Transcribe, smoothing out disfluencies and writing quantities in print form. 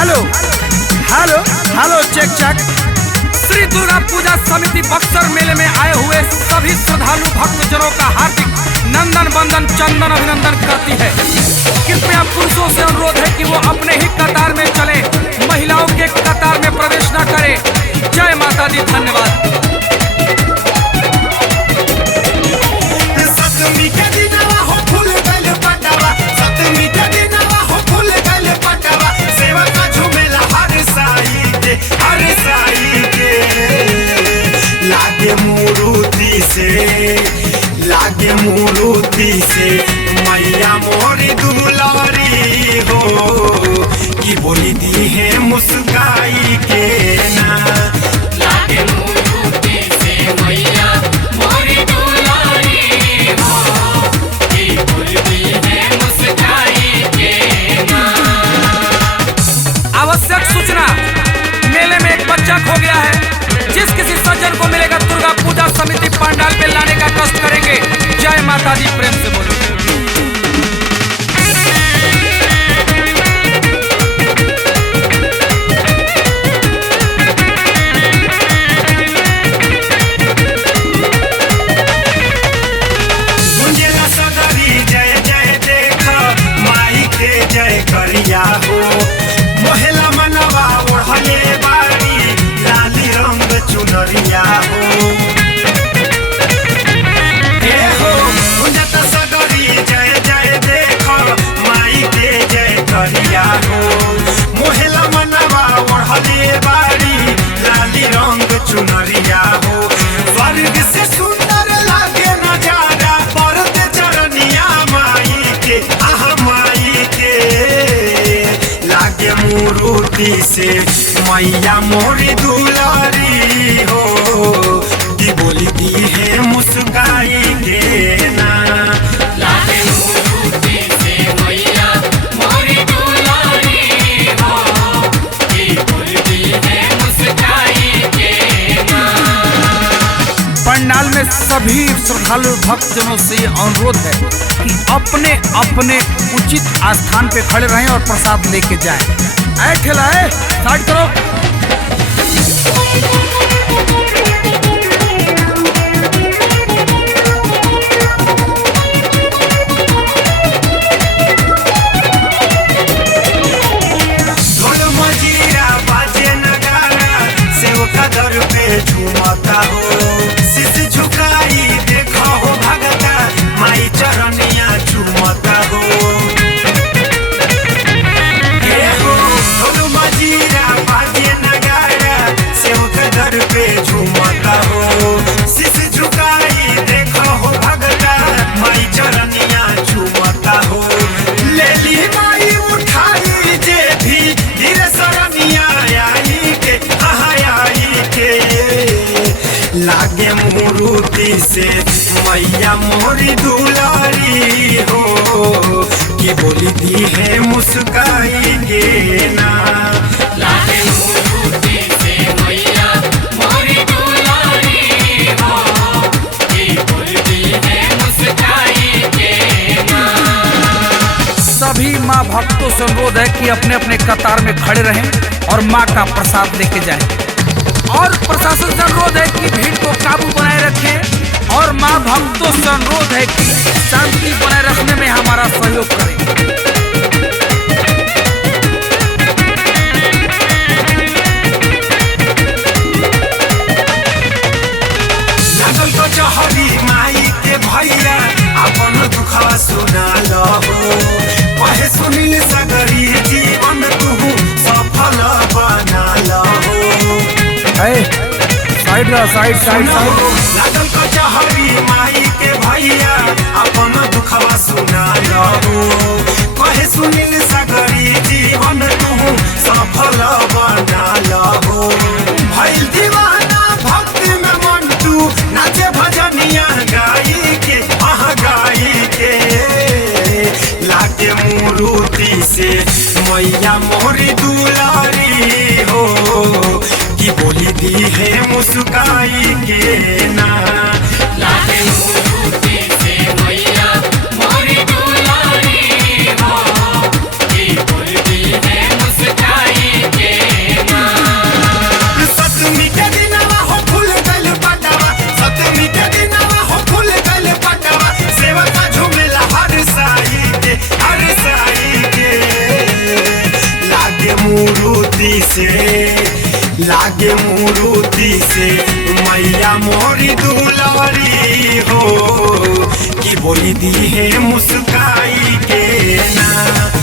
Hello hello hello check check. Shri Durga Puja समिति बक्सर मेले में आए हुए सभी श्रद्धालु भक्तजनों का हार्दिक नंदन बंदन चंदन अभिनंदन करती है। कृपया पुरुषों से अनुरोध है कि वो अपने ही कतार में चले, महिलाओं के कतार में प्रवेश न करें। जय माता दी। धन्यवाद। लागे मूर्ति से मैया मोरी दुलारी हो कि बोली दी है मुस्काई के ना। लागे मूर्ति से मैया मोरी दुलारी हो कि बोली दी है मुस्काई के ना। आवश्यक सूचना, मेले में एक बच्चा खो गया है। जिस किसी सज्जन को मिलेगा दुर्गा पूजा समिति पंडाल पे लाने का कष्ट करेंगे। जय माता दी। प्रेम से बोलो। गुंजेला सगरी जय जय देख माई के जय करिया हो। मोहला मनवा ओढ़ले बारी लाली रंग चुनरिया हो। मोहला मनवा ओढ़ले बारी लाली रंग चुनरिया हो। स्वर्ग से सुंदर लागे नजारा परत चरनिया माई के। आह माई के लागे मूर्ति से मैया मोरी दुलारी हो कि बोली दी है मुस्काई के ना। लागे मूर्ति से मैया मोरी दुलारी हो कि बोली दी है मुस्काई के ना। पंडाल में सभी श्रद्धालु भक्तजनों से अनुरोध है कि अपने अपने उचित स्थान पे खड़े रहें और प्रसाद लेके जाएं। ऐ ठेला है, साइड करो। झुमता हो शीश झुकाई देखा हो भगता माई चरनिया झुमता हो। मजीरा बाजे नगारा सेवका दर पे झुमता हो। शीश झुकाई देखा हो भगता माई चरनिया झुमता हो। ले ली माई उठाई जे भी धीरे सरनिया आई के। आई के लागे मूर्ति से मैया मोरी दुलारी हो कि बोली दी है मुस्काई के ना। लागे मूर्ति से मैया मोरी दुलारी हो कि बोली दी है मुस्काई के ना। सभी माँ भक्तों से अनुरोध है कि अपने अपने कतार में खड़े रहें और माँ का प्रसाद लेके जाएं। और प्रशासन से अनुरोध है कि भीड़ को काबू बनाए रखें और माँ भक्तों से अनुरोध है कि शांति बनाए रखने में हमारा सहयोग करें। लागल तो चहरी माई के भैया अपन दुखवा सुना लहो। कहे सुनील सगरी जीवन तू सफल बना लहो। साइड साइड साइड लागल को चहरी माई के भैया अपन दुखवा सुना लहो। कहे सुनील सगरी जीवन तू सफल बना लहो। भइल दीवाना भक्ति में मन तू नाचे भजनिया गाई के। गाई के लागे मूर्ति से मैया मोरी दुलारी हो कि बोली दी है मुस्काई के ना। लागे मूर्ति से मैया मोरी दुलारी हो कि बोली दी है मुस्काई लागे मूर्ति से मैया मोरी दुलारी हो कि बोली दी है मुस्काई के ना।